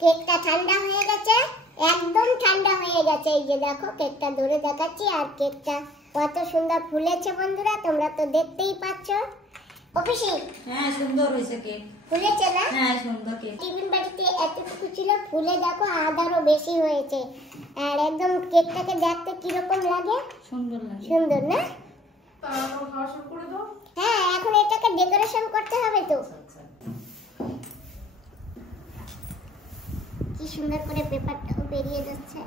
কেকটা ঠান্ডা হয়ে গেছে, একদম ঠান্ডা হয়ে গেছে। এই যে দেখো কেকটা ধরে দেখাচ্ছি, আর কেকটা কত সুন্দর ফুলেছে বন্ধুরা, তোমরা তো দেখতেই পাচ্ছ। অফিসি হ্যাঁ সুন্দর হয়েছে কেক, ফুলেছে না? হ্যাঁ সুন্দর কেক। টিফিন বাড়িতে এতটুকু ছিল, ফুলে দেখো আধারও বেশি হয়েছে। আর একদম কেকটাকে দেখতে কিরকম লাগে? সুন্দর লাগে। সুন্দর না? তারপর খাওয়া শুরু করে দাও। হ্যাঁ, এখন এটাকে ডেকোরেশন করতে হবে তো। কি সুন্দর করে পেপারটাও বেরিয়ে যাচ্ছে।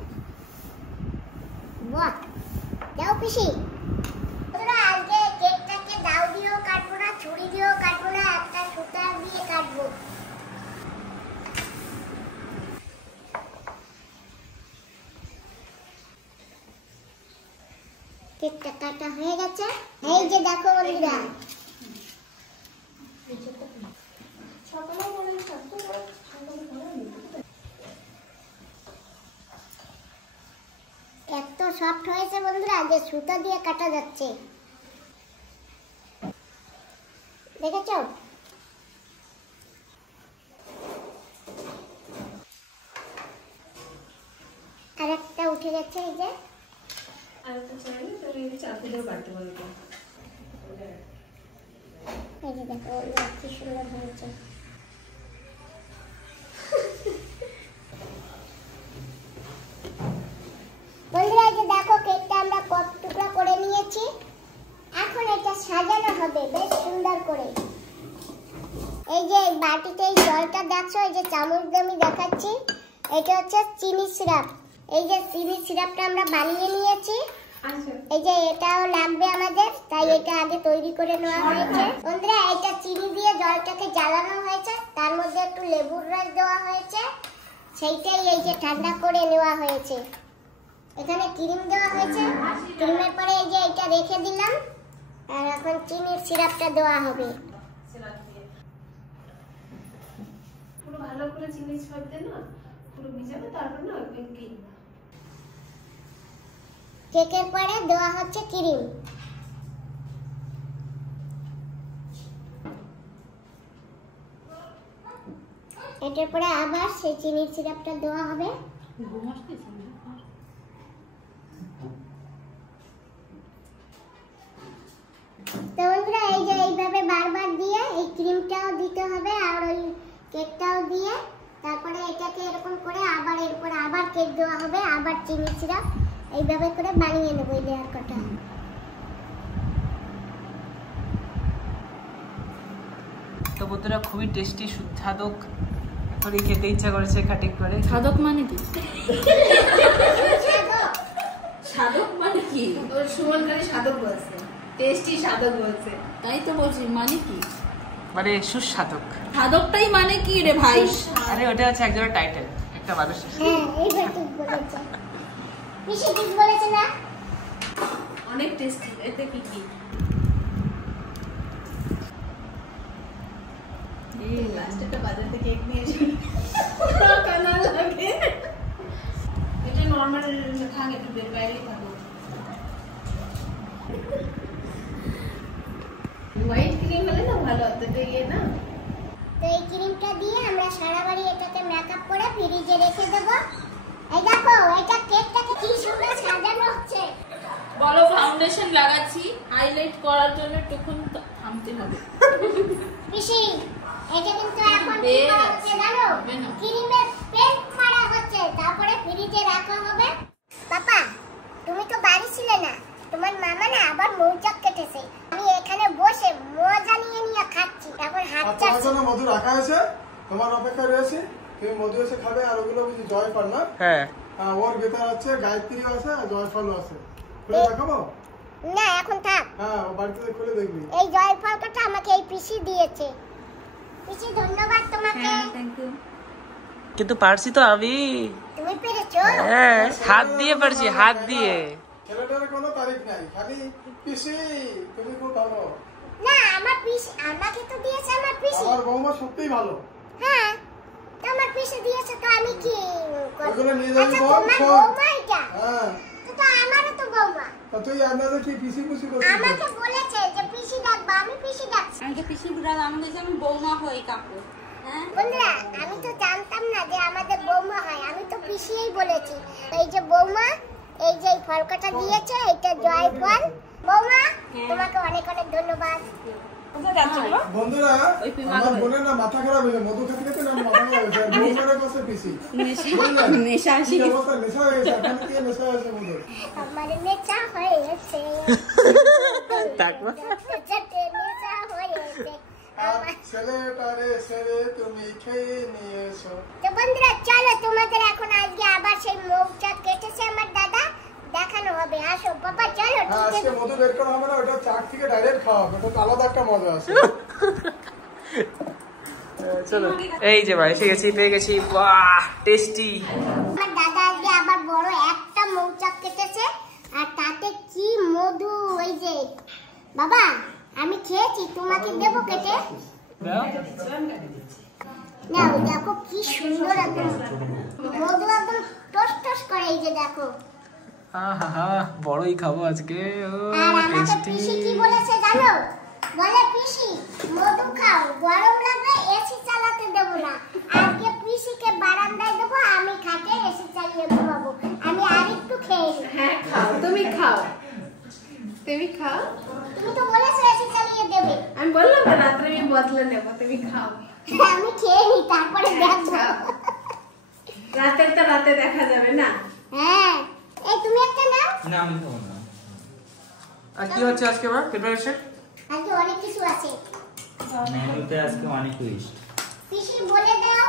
বাহ, দাও পিসি। তোরা আজকে কেকটাকে দাও দিয়েও কাটবো না, ছুরি দিয়েও কাটবো না, একটা সুতা দিয়ে কাটবো। কেকটা কাটা হয়ে গেছে। এই যে দেখো বন্ধুরা, এত সফট হয়েছে বন্ধুরা যে সুতা দিয়ে কাটা যাচ্ছে, দেখেছো? আর একটা উঠে গেছে, এই যে আরেকটা চাইলে তাহলে এই চাকু দিয়েও কাটতে পারবে। এই যে দেখো কি সুন্দর হয়েছে। বন্ধুরা এই যে দেখো কেকটা আমরা কত টুকরা করে নিয়েছি। এখন এটা সাজানো হবে বেশ সুন্দর করে। এই যে বাটিতে এই জলটা দেখছো, এই যে চামচ দিয়ে আমি দেখাচ্ছি, এটা হচ্ছে চিনি সিরাপ। এই যে চিনি সিরাপটা আমরা বানিয়ে নিয়েছি। এই যে এটাও লাগবে আমাদের, তাই এটা আগে তৈরি করে নেওয়া হয়েছে। বন্ধুরা এটা চিনি দিয়ে জলটাকে জ্বালানো হয়েছে, তার মধ্যে একটু লেবুর রস দেওয়া হয়েছে, সেইটাই এই যে ঠান্ডা করে নেওয়া হয়েছে। এখানে ক্রিম দেওয়া হয়েছে, ক্রিমের পরে এই যে এটা রেখে দিলাম, আর এখন চিনির সিরাপটা দেওয়া হবে। পুরো ভালো করে চিনি সব দে না, পুরো ভিজাবে, তারপর না বেকিং। কেকের পরে দেওয়া হচ্ছে ক্রিম। এটার পরে আবার সেই চিনির সিরাপটা দেওয়া হবে। তো বন্ধুরা এই যে এইভাবে বারবার দিয়ে এই ক্রিমটাও দিতে হবে, আর ওই কেকটাও দিয়ে তারপরে এটাকে এরকম করে আবার এরপর আবার কেক দেওয়া হবে, আবার চিনি সিরাপ, এইভাবে করে বানিয়ে নেবো এই লেয়ার কটা। তো বন্ধুরা খুবই টেস্টি সুস্বাদক, এখন এই খেতে ইচ্ছা করেছে কাটিং করে। সাধক মানে কি? সাধক মানে কি? ওর সুমনকারী সাধক বলছে, টেস্টি সাধক বলছে। তাই তো বলছি, মানে কি? মানে সুস্বাদক। সাধকটাই মানে কি রে ভাই? আরে ওটা হচ্ছে একজনের টাইটেল, একটা মানুষের। হ্যাঁ এইবার ঠিক বলেছে, বেশি ঠিক বলেছে না? অনেক টেস্টি। এতে কি কি? এই লাস্টটা বাজার থেকে কেক নিয়ে এসে কানা লাগে। এটা নরমাল থাক, একটু বের বাইরেই থাকো। হোয়াইট ক্রিম হলে না ভালো হতো, তো ইয়ে না। তো এই ক্রিমটা দিয়ে আমরা সারা বাড়ি এটাকে মেকআপ করে ফ্রিজে রেখে দেব। এই দেখো এটা কেকটাকে কি সুন্দর সাজানো হচ্ছে। বলো ফাউন্ডেশন লাগাচ্ছি, হাইলাইট করার জন্য টুকুন থামতে হবে। পিসি এটা কিন্তু এখন কি করা হচ্ছে জানো? ক্রিমের পেস্ট মারা হচ্ছে, তারপরে ফ্রিজে রাখা হবে। পাপা তুমি তো বাড়ি ছিলে না, তোমার মামা না আবার মৌচাক কেটেছে, আমি এখানে বসে মজা নিয়ে নিয়ে খাচ্ছি। এখন হাত চাচ্ছি। আচ্ছা মধু রাখা আছে, তোমার অপেক্ষা রয়েছে, তুমি মধু এসে খাবে। আর ওগুলো বুঝি জয়ফল না? হ্যাঁ ওর ভেতর আছে গায়ত্রীও আছে আর জয়ফলও আছে। খুলে দেখাবো? না এখন থাক। হ্যাঁ ও বাড়িতে খুলে দেখবি। এই জয়ফলটা আমাকে এই পিসি দিয়েছে। পিসি ধন্যবাদ তোমাকে। হ্যাঁ থ্যাংক ইউ। কিন্তু পারছি তো আমি। তুমি পেরেছো? হ্যাঁ হাত দিয়ে পারছি, হাত দিয়ে। ছেলেটার কোনো তারিফ নাই, খালি পিসি তুমি খুব ভালো। না আমার পিসি আমাকে তো দিয়েছে আমার পিসি। আমার বৌমা সত্যিই ভালো। হ্যাঁ তো আমার পিসি দিয়েছে, তো আমি কি করব? ওগুলো নিয়ে যাবি আচ্ছা বল, তোমার শোন। বৌমা এটা? হ্যাঁ তো আমারও তো বৌমা। তা তুই আপনাদের কি পিসি পুসি করছিস? আমাকে বলেছে যে পিসি ডাকবা, আমি পিসি ডাকছি। আমি তো পিসি বুড়া, আমি বলছি আমি বৌমা হই কাকু। হ্যাঁ বন্ধুরা আমি তো জানতাম না যে আমাদের পিসিই বলেছি। এই যে বৌমা, এই যে ফলকাটা দিয়েছে, এটা জয় ফল। বৌমা তোমাকে অনেক অনেক ধন্যবাদ। বন্ধুরা আমার বোনের না মাথা খারাপ হয়েছে, মধু খেতে খেতে না মাথা খারাপ হয়েছে। বৌমার কাছে পিসি নেশা আসি অবস্থা, নেশা হয়ে গেছে। এখন কি নেশা হয়েছে মধু? আমার নেশা হয়েছে, তারপর নেশা হয়েছে আমার। ছেলেটারে ছেড়ে তুমি খেয়ে নিয়েছো। তো বন্ধুরা চলো, তোমাদের এখন আজকে আবার সেই মৌচাক কেটেছে আমার দাদা, দেখানো হবে। আসো বাবা চলো। হ্যাঁ, আজকে মধু বের করা হবে না, ওটা চাক থেকে ডাইরেক্ট খাওয়া হবে, ওটা আলাদা একটা মজা আছে। চলো এই যে ভাই এসে গেছি, পেয়ে গেছি। বাহ টেস্টি। আমার দাদা আজকে আবার বড় একটা মৌচাক কেটেছে, আর তাতে কি মধু। ওই যে বাবা আমি খেয়েছি, তোমাকে দেবো কেটে? না দেখো কি সুন্দর একদম মধু, একদম টস টস করে। এই যে দেখো। আহা বড়ই খাবো আজকে। ও আর আমাকে টেস্টি। পিসি কি বলেছে জানো? বলে পিসি মধু খাও, গরম লাগলে এসি চালাতে দেবো না। আজকে পিসিকে বারান্দায় দেবো, আমি খাটে এসি চালিয়ে ঘুমাবো। আমি আরেকটু খেয়ে নিই। হ্যাঁ খাও, তুমি খাও, তুমি খাও। তুমি তো বলেছো এসি চালিয়ে দেবে। আমি বললাম না রাত্রে আমি বদলে নেব, তুমি খাও। আমি খেয়ে নিই, তারপরে দেখবো। রাতে তো রাতে দেখা যাবে না। হ্যাঁ এই তুমি একটা নাও। না আমি খাবো না। আর কি হচ্ছে আজকে আবার প্রিপারেশন? আজকে অনেক কিছু আছে, মেনুতে আজকে অনেক টুইস্ট। পিসি বলে দাও।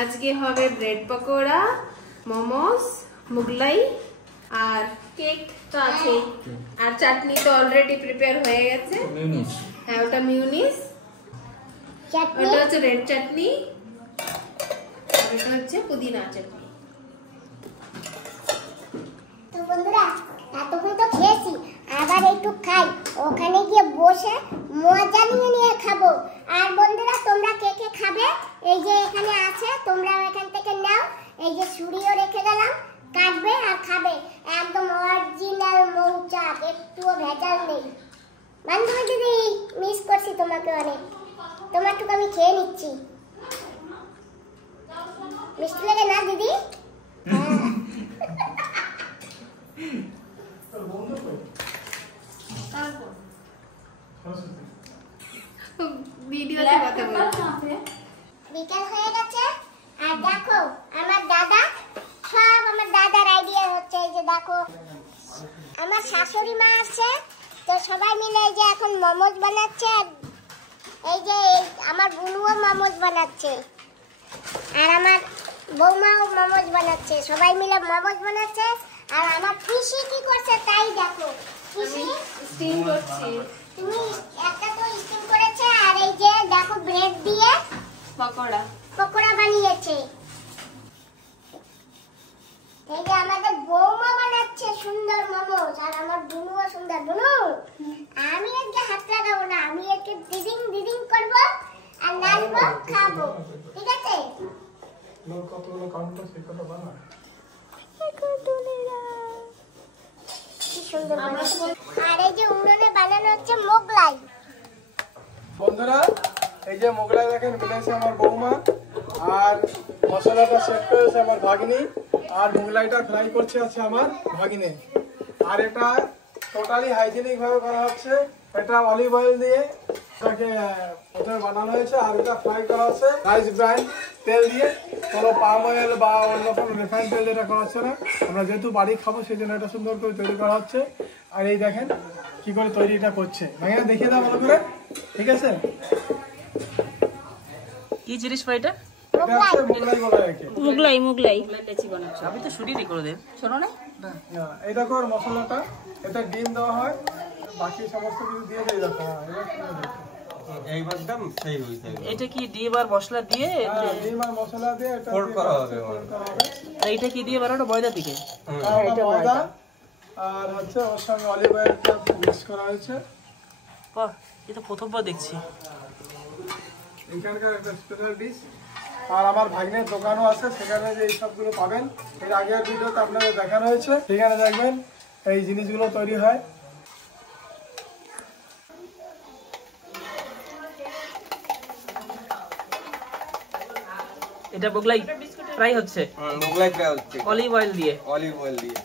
আজকে হবে ব্রেড পকোড়া, মোমোস, মুগলাই আর কেক তো আছেই। আর চাটনি তো অলরেডি প্রিপেয়ার হয়ে গেছে। মিউনিস। হ্যাঁ ওটা মিউনিস, চাটনি। ওটা হচ্ছে রেড চাটনি, আর এটা হচ্ছে পুদিনা চাটনি। তো বন্ধুরা এতক্ষণ তো খেয়েছি, আবার একটু খাই, ওখানে গিয়ে বসে মজা নিয়ে খাবো। আর বন্ধুরা তোমরা কে কে খাবে এই যে এখানে আছে, তোমরা এখান থেকে নাও। এই যে ছুরিও রেখে গেলাম, কাটবে আর খাবে। একদম অরিজিনাল মৌচাক, একটুও ভেজাল নেই। বান্ধবী দিদি মিস করছি তোমাকে অনেক, তোমারটুকু আমি খেয়ে নিচ্ছি। মিষ্টি লাগে না দিদি? ভিডিওতে কথা বলছি। বিকেল হয়ে গেছে, আর দেখো আমার দাদা, সব আমার দাদার আইডিয়া হচ্ছে। এই যে দেখো আমার শাশুড়ি মা আছে, তো সবাই মিলে এই যে এখন মোমোজ বানাচ্ছে। আর এই যে আমার বুনুও মোমোজ বানাচ্ছে, আর আমার বৌমাও মোমোজ বানাচ্ছে। সবাই মিলে মোমোজ বানাচ্ছে। আর আমার পিসি কি করছে তাই দেখো। পিসি স্টিম করছি তুমি একটা তো স্টিম করেছে, আর এই যে দেখো ব্রেড দিয়ে পকোড়া। পকোড়া বানিয়েছে। এই যে আমাদের বৌমা বানাচ্ছে সুন্দর মোমোজ, আর আমার বুনুও সুন্দর। বুনু আমি আজকে হাত লাগাবো না, আমি একটু দিদিং দিদিং করবো আর নাচবো, খাবো, ঠিক আছে? লোক কতগুলো কাউন্টার সে কথা বানা। কি সুন্দর বানাচ্ছে। আর এই যে উনুনে বানানো হচ্ছে মোগলাই। বন্ধুরা এই যে মোগলাই দেখেন মিলেছে আমার বৌমা, আর মশলাটা সেট করেছে আমার ভাগিনী, আর মোগলাইটা ফ্রাই করছে আছে আমার ভাগিনী। আর এটা টোটালি হাইজেনিক ভাবে করা হচ্ছে। এটা অলিভ অয়েল দিয়ে এটাকে প্রথমে বানানো হয়েছে, আর এটা ফ্রাই করা হচ্ছে রাইস ব্র্যান্ড তেল দিয়ে। কোনো পাম অয়েল বা অন্য কোনো রিফাইন্ড তেল এটা করা হচ্ছে না। আমরা যেহেতু বাড়ি খাবো সেই জন্য এটা সুন্দর করে তৈরি করা হচ্ছে। আর এই দেখেন কি করে তৈরি এটা করছে, ভাইয়া দেখিয়ে দাও ভালো করে, ঠিক আছে? কি জিনিস ভাই এটা? এটা হচ্ছে মোগলাই বলা হয় একে। মুগলাই আমি তো শুনিনি কোনোদিন। শোনো না, না, এই দেখো ওর মশলাটা, এতে ডিম দেওয়া হয়, বাকি সমস্ত কিছু দিয়ে দেয়। দেখো এবার কি দেখো। একদম সেই হইছে। এটা কি ডিম আর মশলা দিয়ে? হ্যাঁ, ডিম আর মশলা দিয়ে এটা কোট দিয়ে করা হবে কোট করা হবে। আর এটা কি দিয়ে বানানো? ময়দা থেকে? আর ওটা ময়দা, আর হচ্ছে ওর সঙ্গে অলিভ অয়েলটা মিক্স করা হয়েছে। বাহ, এটা প্রথমবার দেখছি। এখানকার একটা স্পেশাল ডিশ। আর আমার ভাগ্নের দোকানও আছে, সেখানে যে এই সবগুলো পাবেন। এর আগের ভিডিওতে আপনাদের দেখানো হয়েছে, সেখানে দেখবেন এই জিনিসগুলো তৈরি হয়। এটা মোগলাই। ফ্রাই হচ্ছে মোগলাই ফ্রাই হচ্ছে অলিভ অয়েল দিয়ে। অলিভ অয়েল দিয়ে।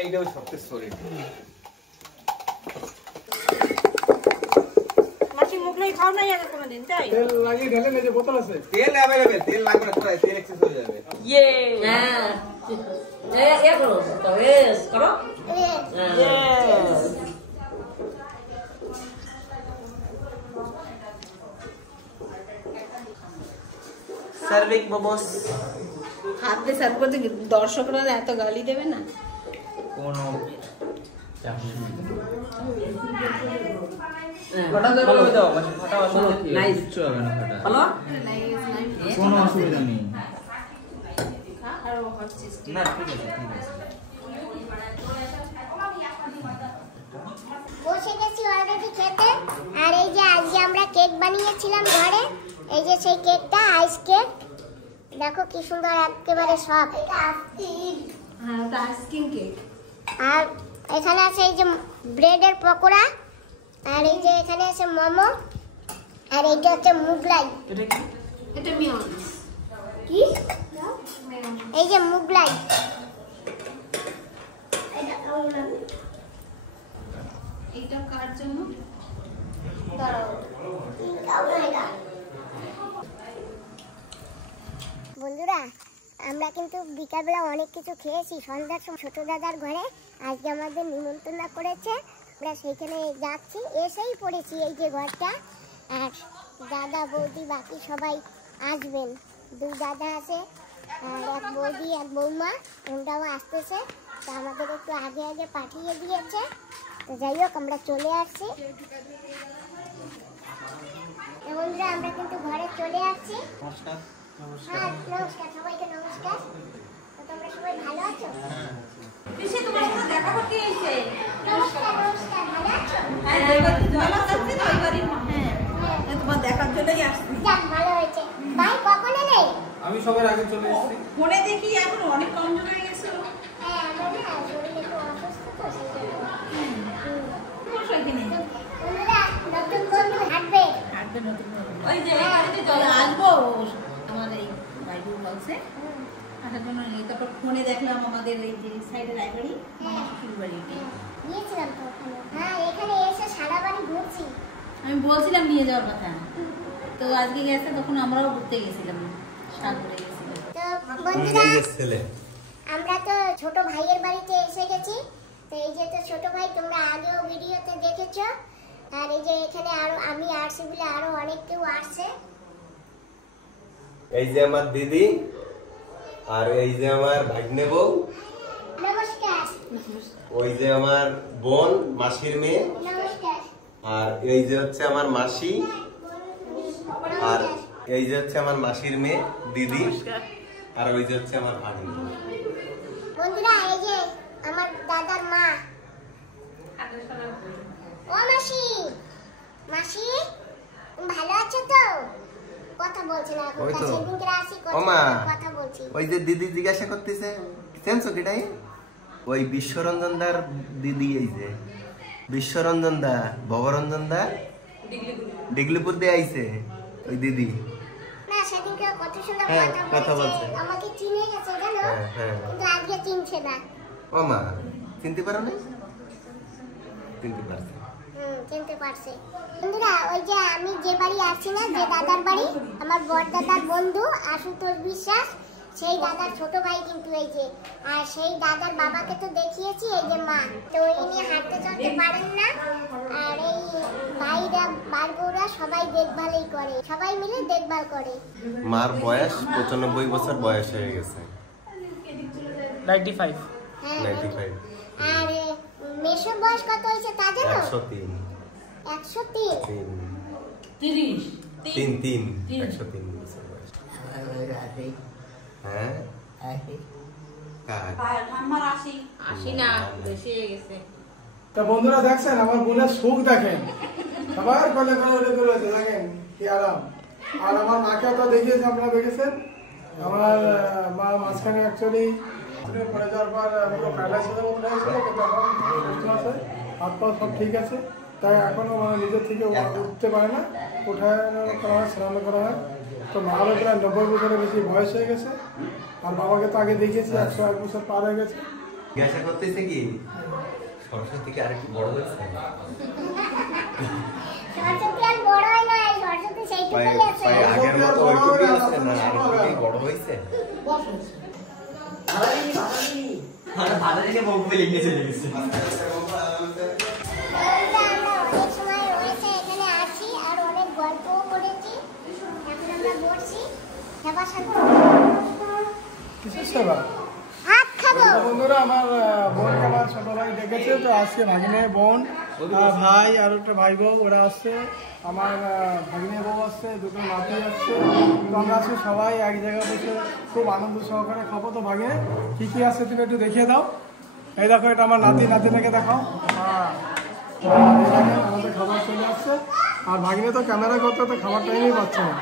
এইটাও সবচেয়ে সলিড। মাসি মোগলাই খাও নাই আগে কোনোদিন, তাই? তেল লাগিয়ে ঢেলে এই যে বোতল আছে। তেল অ্যাভেলেবেল, তেল লাগবে না, কোথায় তেল এক্সেস হয়ে যাবে। ইয়ে সার্ভিং মোমোস। হাত দিয়ে সার্ভ করতে দর্শকরা এত গালি দেবে না। কোনো কোনো অসুবিধা নেই। না ঠিক আছে ঠিক আছে। বসে গেছি অলরেডি খেতে। আর এই যে আজকে আমরা কেক বানিয়েছিলাম ঘরে, এই যে সেই কেকটা আইস কেক, দেখো কি সুন্দর একেবারে সব। হ্যাঁ, ওটা আইসক্রিম কেক। আর এখানে আছে এই যে ব্রেডের পকোড়া, আর এই যে এখানে আছে মোমো, আর এইটা হচ্ছে মুগলাই। এটা মিয়নিজ। কি? এই যে মুগলাই। এইটা কার জন্য? বন্ধুরা, আমরা কিন্তু বিকালবেলা অনেক কিছু খেয়েছি। সন্ধ্যার সময় ছোট দাদার ঘরে আজকে আমাদের নিমন্ত্রণ করেছে, আমরা সেইখানে যাচ্ছি। এসেই পড়েছি এই যে ঘরটা। আর দাদা বৌদি বাকি সবাই আসবেন, দুই দাদা আছে আর এক বৌদি এক বৌমা, ওনারাও আসতেছে। তো আমাদের একটু আগে আগে পাঠিয়ে দিয়েছে। তো যাই হোক, আমরা চলে আসছি। বন্ধুরা, আমরা কিন্তু ঘরে চলে আসছি। নমস্কার। হ্যাঁ, নমস্কার, সবাইকে নমস্কার। তো তোমরা সবাই ভালো আছো? পিসি তোমার সাথে দেখা করতে এসেছে। নমস্কার, নমস্কার, ভালো আছো? হ্যাঁ, এবার জল আসছে তো এবারই। হ্যাঁ, তোমার দেখার জন্যই আসছি। যাক, ভালো হয়েছে। ভাই কখন এলে? আমি সবার আগে চলে এসেছি। ফোনে দেখি এখন অনেক কমজোর হয়ে গেছে। হ্যাঁ, আমরা না শরীর একটু অসুস্থ তো, সেই জন্য। সমস্যা কি নেই। বন্ধুরা, নতুন বন্ধু হাঁটবে। হাঁটবে নতুন করে। ওই যে এখানে যে জল আসবো আমার এই বাইরের হাউসে আসার জন্য নিয়ে, তারপর ফোনে দেখলাম আমাদের এই যে সাইডে লাইব্রেরি, আমার শ্বশুর বাড়ি। গিয়েছিলাম তো ওখানে। হ্যাঁ, এখানে এসে সারা বাড়ি ঘুরছি। আমি বলছিলাম নিয়ে যাওয়ার কথা, তো আজকে গেছে, তখন আমরাও ঘুরতে গেছিলাম, সাগরে গেছিলাম। তো বন্ধুরা, আমরা তো ছোট ভাইয়ের বাড়িতে এসে গেছি। তো এই যে তো ছোট ভাই, তোমরা আগেও ভিডিওতে দেখেছো। আর এই যে এখানে আরো আমি আসছি বলে আরো অনেক কেউ আসছে। এই যে আমার দিদি, আর এই যে আমার ভাগ্নে বউ, নমস্কার। ওই যে আমার বোন মাসির মেয়ে, নমস্কার। আর এই যে হচ্ছে আমার মাসি, আর এই যে হচ্ছে আমার মাসির মেয়ে দিদি, আর ওই যে হচ্ছে আমার ভাগ্নে। বন্ধুরা, এই যে আমার দাদার মা। ও মাসি, মাসি ভালো আছো তো? কথা বলছে না এখন, ওই তো। কাছে দিনকে আসি ও মা, কথা বলছি। ওই যে দিদি জিজ্ঞাসা করতেছে চেনছো কিটাই, ওই বিশ্বরঞ্জন দার দিদি, এই যে বিশ্বরঞ্জন দা, ভবরঞ্জন দা ডিগলিপুর দিয়ে আইছে ওই দিদি। না, সেদিনকে কত সুন্দর হ্যাঁ, কথা কথা বলছে, বলছে। আমাকে চিনে গেছে জানো, হ্যাঁ, হ্যাঁ। কিন্তু আজকে চিনছে না। ও মা, চিনতে পারো না? চিনতে পারছি। চিনতে পারছে। বন্ধুরা, ওই যে আমি যে বাড়ি আসছি না, যে দাদার বাড়ি, আমার বড় দাদার বন্ধু আশুতোষ বিশ্বাস, সেই দাদার ছোট ভাই কিন্তু এই যে। আর সেই দাদার বাবাকে তো দেখিয়েছি, এই যে মা। তো ইনি হাঁটতে চলতে পারেন না, আর এই ভাইরা বারবৌরা সবাই দেখভালই করে, সবাই মিলে দেখভাল করে। মার বয়স 95 বছর বয়স হয়ে গেছে। 95। হ্যাঁ, 95। আর মেশোর বয়স কত হয়েছে তা জানো? 103। 103। 30। 3 103 বছর বয়স। হ্যাঁ, কার? আমার আসি। আসি না, বেশি হয়ে গেছে। তা বন্ধুরা, দেখছেন আমার বোনের সুখ, দেখেন সবার কোলে কোলে রয়েছে, দেখেন কি আরাম। আর আমার মাকে তো দেখিয়েছে, আপনারা দেখেছেন। আমার মা মাঝখানে অ্যাকচুয়ালি পড়ে যাওয়ার পর পুরো প্যারালাইসিসের মতো হয়েছিল, কিন্তু এখন সুস্থ আছে, হাত পা সব ঠিক আছে। তাই এখনো মানে নিজের থেকে উঠতে পারে না, উঠানো করা হয়, স্নান করা হয়। তো মারও প্রায় 90 বছরের বেশি বয়স হয়ে গেছে, আর বাবাকে তো আগে দেখিয়েছি 101 বছর পার হয়ে গেছে। জিজ্ঞাসা করতেছে কি সরস্বতী কি আর একটু বড় হয়েছে? সরস্বতী আর বড় হয় না, সরস্বতী সেইটুকুই আছে। আগের মতো ওইটুকুই আছে না আর একটু বড় হয়েছে? আমরা অনেক সময় রয়েছে এখানে আসি আর অনেক গল্পও করেছি। এখন আমরা বসছি সেবা শান্তি কিসের সেবা? ভাত খাবো। বন্ধুরা আমার বোনকে আমার ছোট ভাই ডেকেছে, তো আজকে ভাগিনে বোন ভাই আর একটা ভাই বউ ওরা আসছে, আমার ভাগিনে বউ আসছে, দুটো নাতি আসছে। তো আমরা আজকে সবাই এক জায়গায় বসে খুব আনন্দ সহকারে খাবো। তো ভাগিনে কি কি আছে তুমি একটু দেখিয়ে দাও। এই দেখো এটা আমার নাতিনাকে দেখাও। আমাদের খাবার চলে আসছে, আর ভাগিনে তো ক্যামেরা করতে তো খাবার টাইমই পাচ্ছে না।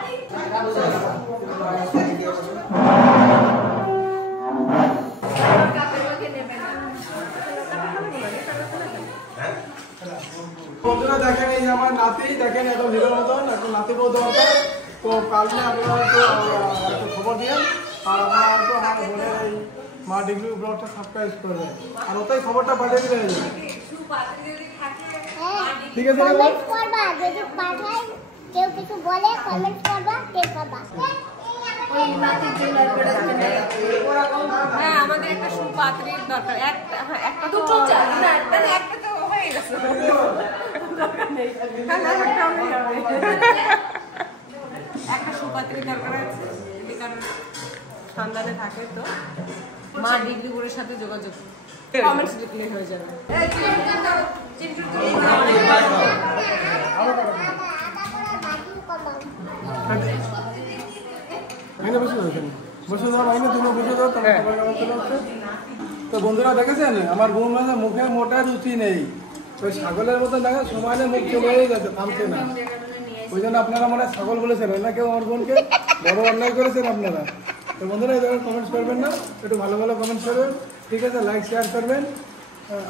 বন্ধুরা দেখেন এই যে আমার নাতি, দেখেন এত ভিড়ের মতন একটা নাতি বউ দরকার। তো কালকে আপনারা একটু খবর দিন, আর আপনারা একটু আমার বোনের এই মা ডিগ্রি ব্লগটা সাবস্ক্রাইব করবেন, আর ওটাই খবরটা পাঠিয়ে দিলে হয়ে যাবে। ঠিক আছে, কমেন্ট করবা, যদি পাঠায় কেউ কিছু বলে কমেন্ট করবা, টের পাবা। ওই নাতির জন্য হ্যাঁ আমাদের একটা সুপাত্রীর দরকার। একটা দুটো চাই না, একটা তো হয়ে গেছে, দরকার নেই। একটা সুপাত্রীর দরকার আছে, কারণ সন্ধানে থাকে। তো মা ডিগ্রি বোর্ডের সাথে যোগাযোগ, কমেন্টস লিখলে হয়ে যাবে। তো বন্ধুরা দেখেছেন আমার বোন মুখে মোটা রুচি নেই, ওই ছাগলের মতো দেখা সমানে মুখ চলেই যাচ্ছে, থামছে না। ওই জন্য আপনারা মনে হয় ছাগল বলেছেন না কেউ আমার বোনকে, বড় অন্যায় করেছেন আপনারা। তো বন্ধুরা এই ধরনের কমেন্টস করবেন না, একটু ভালো ভালো কমেন্টস করবেন, ঠিক আছে? লাইক শেয়ার করবেন,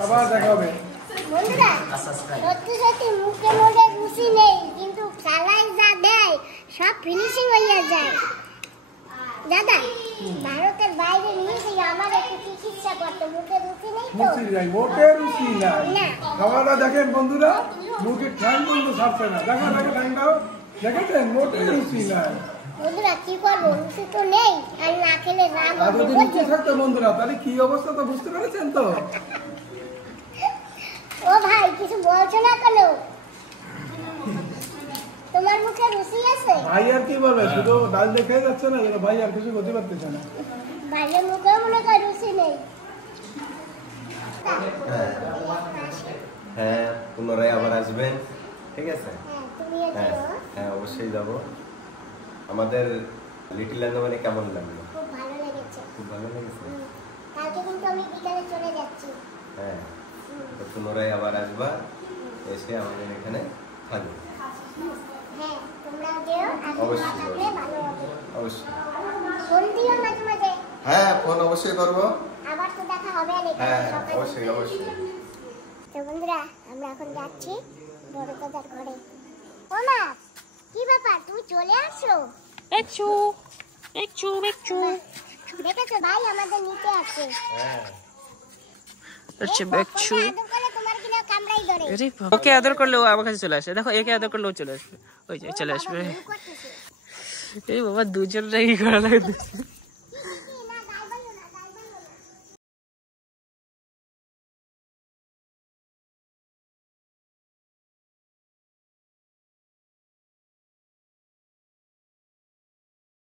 আবার দেখা হবে। বন্ধুরা সত্যি সত্যি মুখে মধ্যে রুচি নেই, কিন্তু চালাই যা দেয় সব ফিনিশিং হইয়া যায়। দাদা ভারতের বাইরে নিয়ে গিয়ে আমার একটু চিকিৎসা করতে, মুখে রুচি নেই তো। মোটে রুচি নাই, খাওয়াটা দেখেন বন্ধুরা, মুখে ঠ্যাং বন্ধু ছাড়ছে না, দেখো দেখো ঠ্যাংটাও দেখেছেন, মোটে রুচি নাই। বন্ধুরা কি করবো, রুচি তো নেই, আর না খেলে রাগ আর হবে। যদি রুচি থাকতো বন্ধুরা তাহলে কি অবস্থা তো বুঝতে পেরেছেন তো। ও ভাই কিছু বলছো না কেন? তোমার মুখে রুচি আছে? ভাই আর কি বলবে, শুধু ডাল দেখে যাচ্ছে না, ভাই আর কিছু করতে পারতেছে না। ভাইয়ের মুখে মনে হয় রুচি নেই। হ্যাঁ পুনরায় আবার আসবেন, ঠিক আছে? তুমি হ্যাঁ হ্যাঁ অবশ্যই যাব। আমাদের লিটল আন্দামানে কেমন লাগলো? খুব ভালো লেগেছে। খুব ভালো লেগেছে। কালকে কিন্তু আমি বিকালে চলে যাচ্ছি। হ্যাঁ তো পুনরায় আবার আসবা, এসে আমাদের এখানে থাকবে। হ্যাঁ তোমরা যেও, আর অবশ্যই, থাকলে ভালো হবে। অবশ্যই। ফোন দিও মাঝে মাঝে। হ্যাঁ ফোন অবশ্যই করবো। আবার তো দেখা হবে না, হ্যাঁ সকালে। অবশ্যই অবশ্যই। তো বন্ধুরা আমরা এখন যাচ্ছি বড় দাদার ঘরে। ও মা কি ব্যাপার, তুমি চলে আসো? একটু দেখেছো ভাই আমাদের নিচে আছে। হ্যাঁ আচ্ছা আদর করলে তোমার কিনা কামড়াই ধরে। ওকে আদর করলে ও আমার কাছে চলে আসে, দেখো একে আদর করলে ও চলে আসবে, ওই যে চলে আসবে। করতেছে। এই বাবা দুজন রাগি করা লাগে।